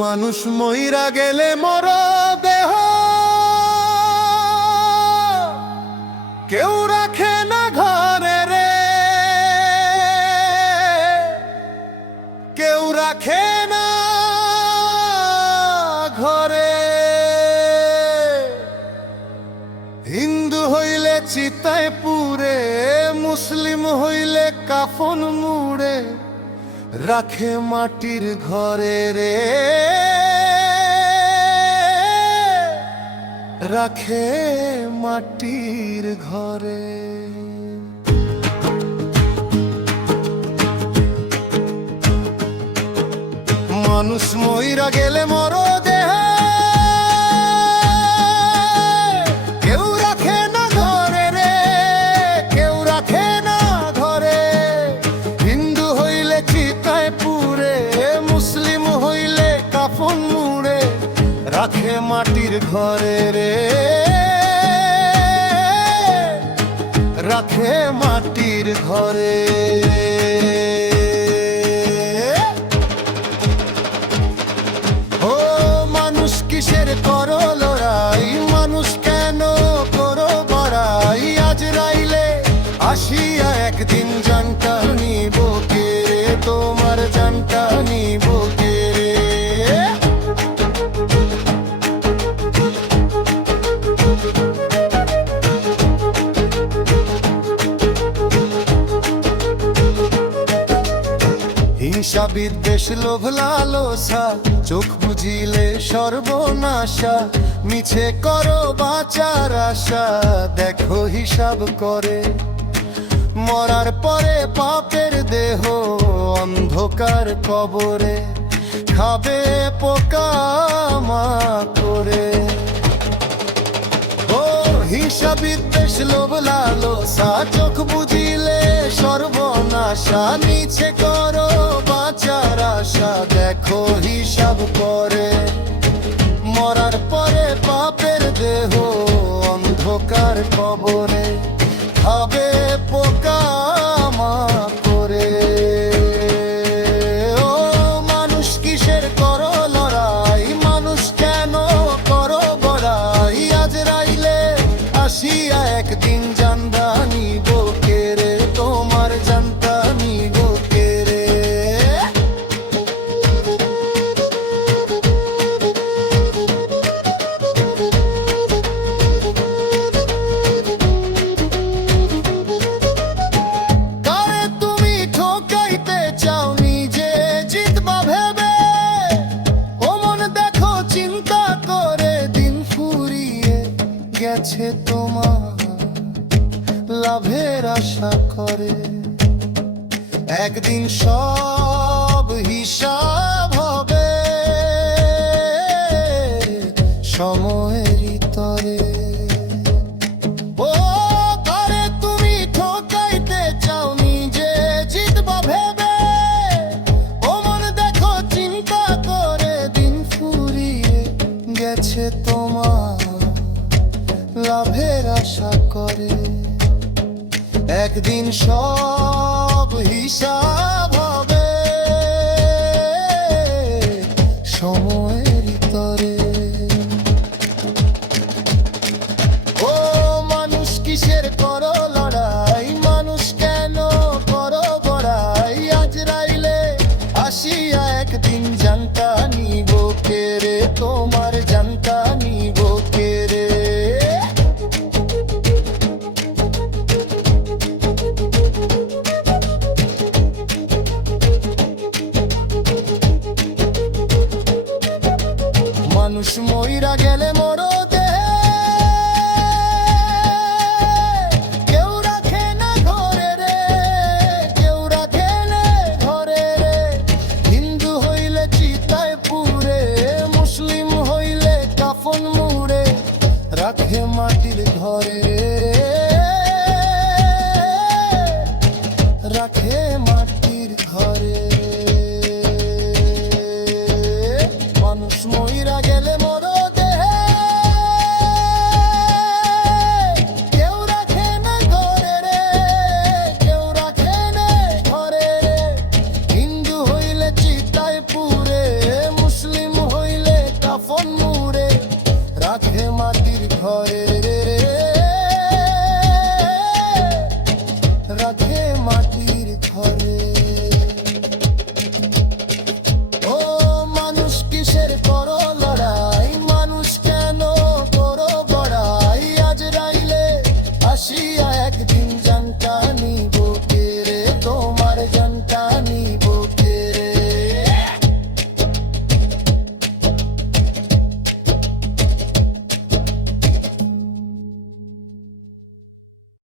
মানুষ মইরা গেলে মর দেহ কেউ রাখে না ঘরে রে, কেউ রাখে না ঘরে। হিন্দু হইলে চিতায় পুরে, মুসলিম হইলে কাফন মুড়ে, রাখে মাটির ঘরে রে, রাখে মাটির ঘরে। মানুষ মইরা গেলে মর দেহ কেউ রাখে না ঘরে রে, কেউ রাখে না ঘরে। হিন্দু হইলে চিতায় পুরে, মুসলিম হইলে কাফন মুড়ে, রাখে মাটির ঘরে রে, রাখে মাটির ঘরে। ও মানুষ কিসের করো লড়াই, মানুষ কেন করো বড়াই? আজ রাইলে আসিয়া একদিন জানটা নিব কে রে, তোমার জানটা নিব কে রে। হিংসা বিদ্বেষ লোভ লালসা, চোখ বুঝিলে সর্বনাশা। মিছে করো বাঁচার আশা, দেখো হিসাব করে। মরার পরে পাপের দেহ অন্ধকার কবরে, খাবে পোকা করে। ও হিংসা বিদ্বেষ লোভ লালসা, চোখ বুঝিলে সর্বনাশা। নিচে করো বাঁচার আশা, দেখো হিসাব করে। মরার পরে পাপের দেহ অন্ধকার কবরে, খাবে পোকা করে। ও মানুষ কিসের করো লড়াই, মানুষ কেন করো বড়াই? আজ রাইলে আসিয়া একদিন জানটা নিব কে রে, তোমার জানটা নিব কে রে। কারে তুমি ঠকাইতে চাও নিজে জিতবা ভেবে? ও মন দেখো চিন্তা করে, দিন ফুরিয়ে গেছে তোমার লাভের আশা করে। একদিন সব হিসাব হবে সময়ের তরে। ও কারে তুমি ঠকাইতে চাও নিজে জিতবা ভেবে? ও মন দেখো চিন্তা করে, দিন ফুরিয়ে গেছে তোমার লাভের আশা করে। একদিন সব হিসাব হবে সময়ের তরে। ও মানুষ কিসের করো লড়াই, মানুষ কেন করো বড়াই? আজ রাইলে আসিয়া একদিন জানটা নিব কে রে, তোমার জানটা নিব কে রে। মানুষ মইরা গেলে